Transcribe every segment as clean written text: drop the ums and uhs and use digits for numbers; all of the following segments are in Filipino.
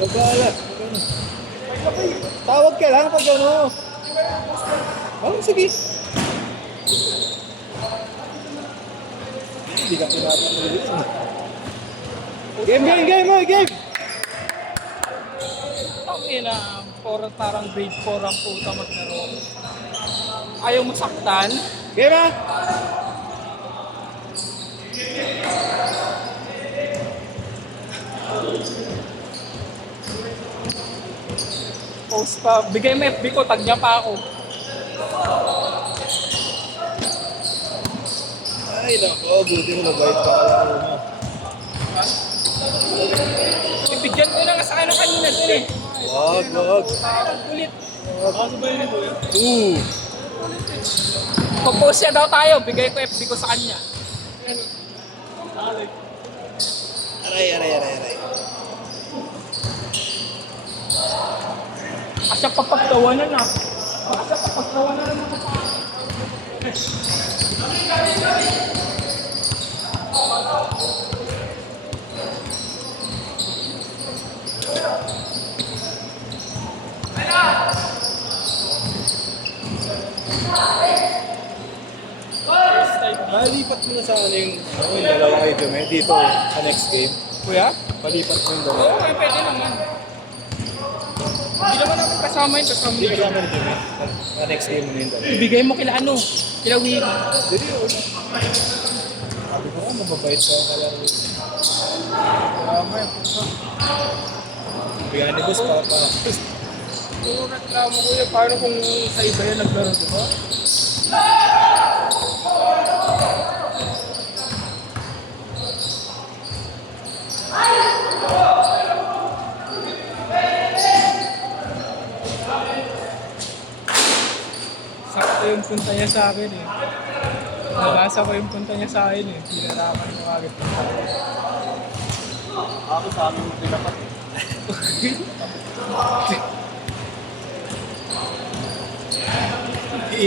Babalat. Tawag ka lang pag ano. Oh, sige. Hindi ka pinapatuloy. Game! Okay na, parang grade 4 ang puta maglaro. Ayaw mo saktan? Game ah! Post pa. Bigay mo FB ko, tag niya pa ako. Ay, nako, buti mo nabait pa kalaro mo. Ibigyan ko na nga sa ano kanina dun eh. Wag. Parang kulit. Kaso ba yun ito eh? Pag-post niya daw tayo, bigay ko FB ko sa kanya. Aray. Asya papagtawanan na. Asya papagtawanan na mga tao. Malipat mo na sa ano yung dalawang item eh, dito sa next game. Kuya? Malipat mo yung dalawa. Oo, pwede naman. Hindi naman namin kasama yun, kasama Hindi yun. ka naman item eh. Sa next game mo na yung dalawa. Ibigay mo kila ano? Kila Will. Hindi yun. Sabi ko nga, mababait ka kalaro. Tama yun. Bigyan ni boss para Puro reklamo kuya, paano kung sa iba yan naglaro, di ba? Sakto yung punta niya sa akin eh. Nabasa ko yung punta niya sa akin eh. Hinarapan ko agad. Ako sa amin mo dapat eh.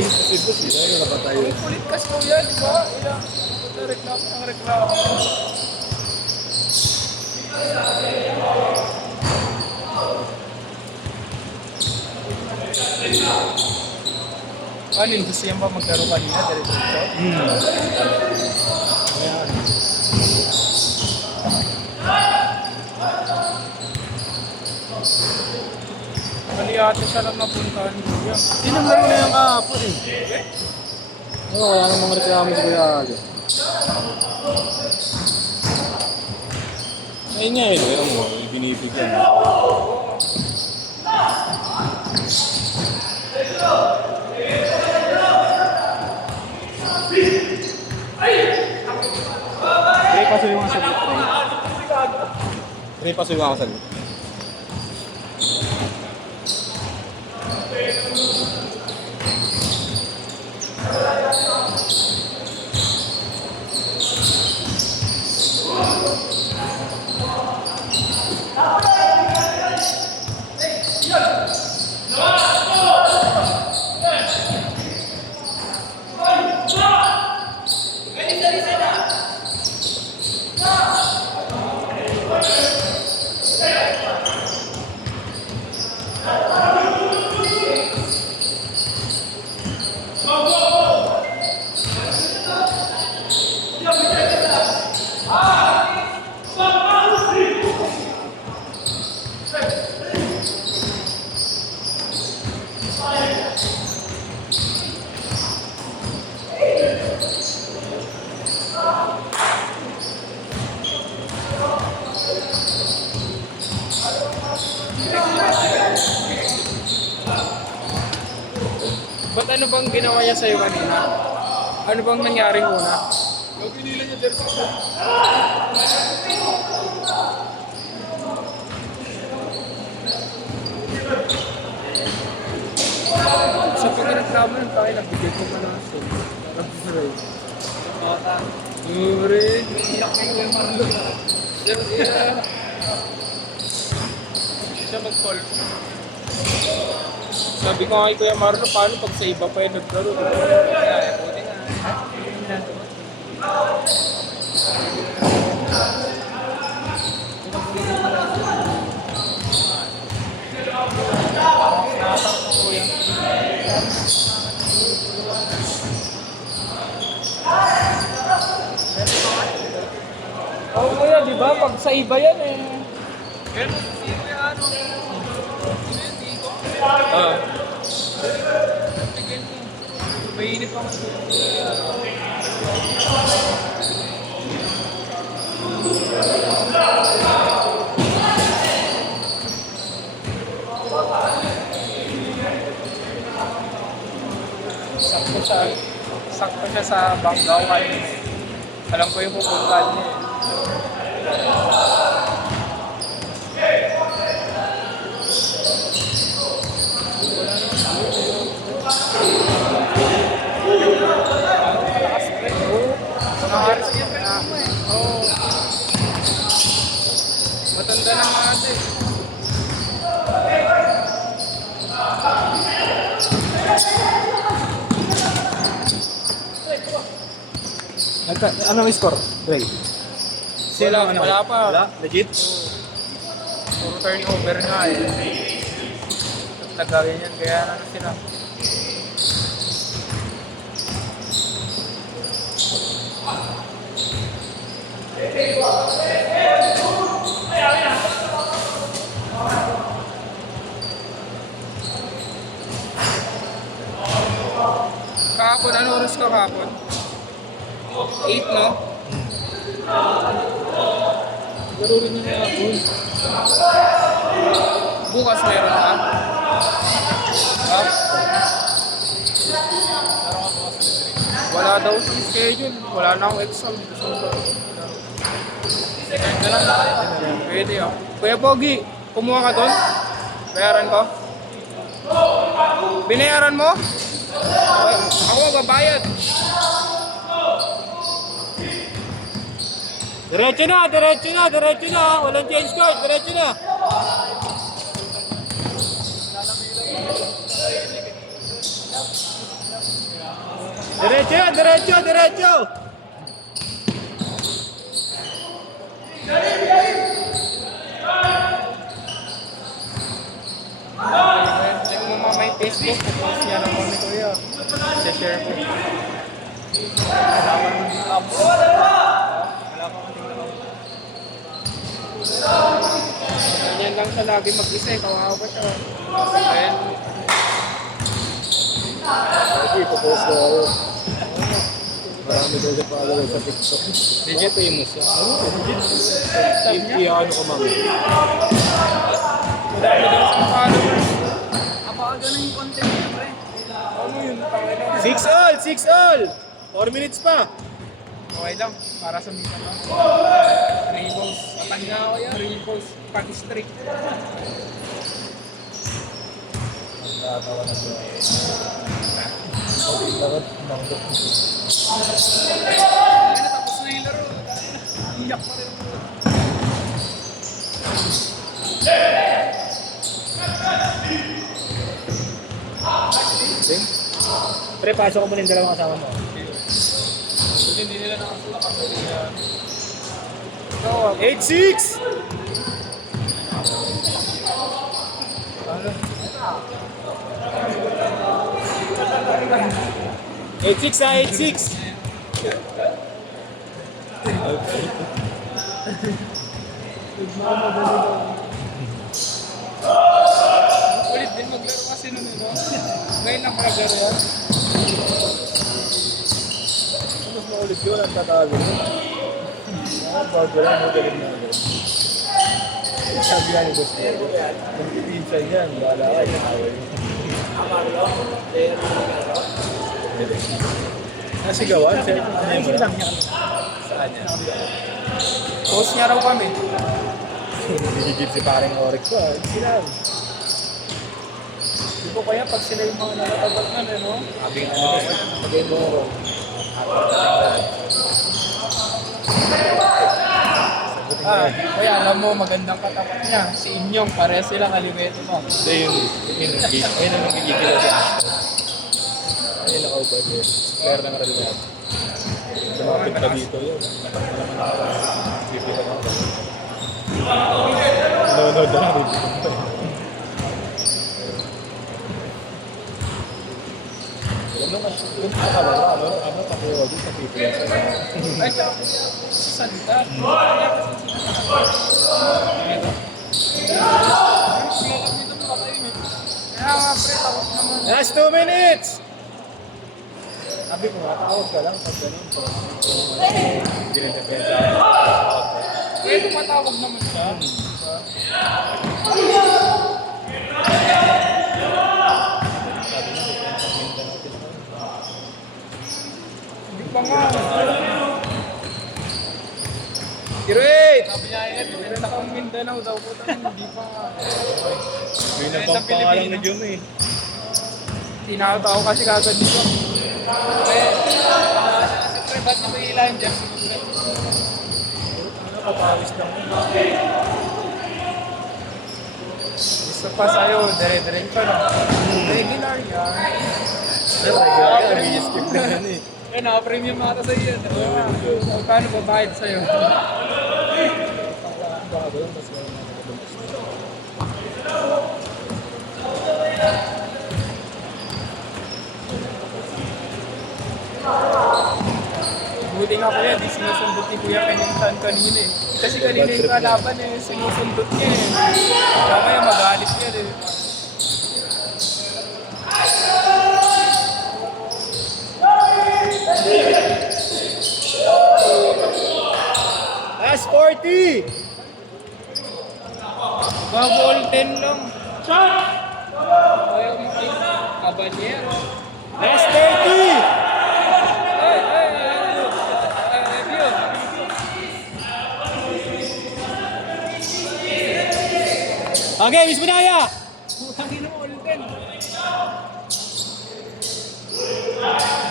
Si boss eh, ano na ba tayo? Kulit kas kuya, di ba? Reklamo ng reklamo. Ano yung gusto niya ba maglaro kanina? Diretso? Ayan. Mali ate siya lang napuntahan kuya. Yun ang laro na yung kahapon eh. Oo, wala namang reklamo si Kuya Ali. Ayun nga yun, meron mo, binibigyan. Pre, pasuyo nga sagot. Pre, pasuyo nga sagot. Ba't ano bang ginawa niya sa'yo kanina? Ano bang nangyaring una? Pinila niya jersey ko. Sa pagkinakramo ng tayo, nabigay ko pa na ito. Nag-fray. Ure. Siya mag-call. Sabi ko kay Kuya Marlo, paano pag sa iba pa yung naglaro? Kaya, buti nga. Oo kuya, di ba? Pag sa iba yan eh. Pero si Kuya ano? Oo. Mainit pa mas. Sakto siya sa Banggao kayo. Alam ko yung pupuntahan niya eh. Matanda na nga ate. Ano yung score, Dre? Sila, wala pa. Wala? Legit? Puro turnover nga eh. Nagagawin yan, kaya ano sila. Kahapon, ano oras ka kahapon? 8, no? Siguro rin niya ako. Bukas meron ka? Ha? Wala daw sa schedule. Wala na akong exam. Second na lang tayo. Pwede ako. Kuya Pogi, kumuha ka doon? Bayaran ko? Binayaran mo? Ako magbabayad. Diretso na, diretso na, diretso na. Walang change card, diretso na. Diretso yan, diretso, diretso. Check mo mamaya yung Facebook. Post niya lang mo ni Kuya. Share ko. Ganyan lang siya lagi mag-isa eh. Kawawa pa siya. Ayan. Hindi, popost ko ako. Marami daw siya follower sa TikTok. Legit famous siya. Ano ko mami? Marami daw siyang followers. Apaga na yung content niya, pre. Ano yun? Tangin na. 6 all, 6 all. 4 minutes pa. Okay lang. Para sa mga lang. 3 balls. Matanda ako yan. 3 balls. Pati streak. Tatawa na siya. Ayun, tapos na yung laro. Iyak pa rin ako. Pre, pasok ko muna yung dalawang kasama mo. Hindi nila nakasuli. 8-6! 8-6 ah, 8-6! Ulit din maglaro kasi nun eh, no? Ngayon lang maglaro yan. Mas maulit yun ang tatalo. Bago lang, magaling na agad. Sabi nga ni Boss Diego, kung pinsan yan, wala ka yung away. Nasigawan? Saan niya? Post niya raw kami. Higigit si paring Orex ko ah. Sila. Di ko kaya pag sila yung mga nakatabat na, no? Sabi nga sabi mo. Kaya alam mo, magandang katapat niya. Si Inyong, pare sila kalimeto mo. Hindi yun ang nagigigil siya. Ayun naka-over there. Player ng Real Madrid. Lumapit na dito yun. Naman ako. Bibira na ako. Nanonood na lang. Doon sa kalaro, pakuha doon sa PPS. Ay, tsaka kuya, sa salita. Kaya nga, pre, tapos naman. Last 2 minutes! Sabi ko, out ka lang pag ganun. Dinidepensa ako. Kaya tumatawag naman siya. Sabi na, depensa minta natin. Hindi pa nga. Great! Sabi niya yun, pinunta kang Mindanao daw po. Hindi pa nga. Yun ang pangpangalang na Jum eh. Tinakot ako kasi kagad dito. Siyempre, ba't nyo may ilan dyan? Kapawis lang yun. Gusto pa sa'yo, dire-diretso no? Regular yan. Pero regular ka, may skip na yan eh. Eh, naka-premium ata sa'yo yan. Paano babayad sa'yo? Bago lang, mas meron natin. Buti nga kuya, di sinusundot ni Kuya Penintan kanina eh. Kasi kanina yung kalaban eh, sinusundot niya eh. Kaya magalit niya eh. Last 40! Ball 10 lang. Ayaw mo kayo. Kabanyero. Last 30! Review. Okay, Miss Binaya! Putang ina mo, all 10.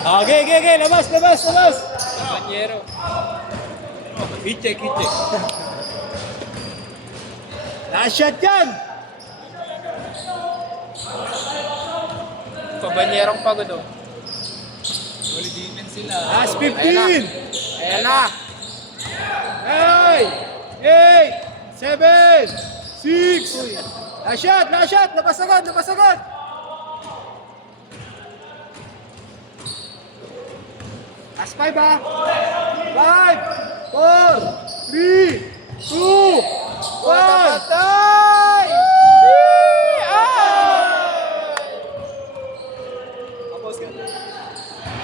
Okay, labas! Kabanyero. Hit-check. Last shot yan! Kabanyerong pagod oh. Holy defense sila. Last 15! Ayan na. 9! 8! 7! 6! Last shot! Labas agad! Last 5 ah! 5! 4! 3! 2! 1!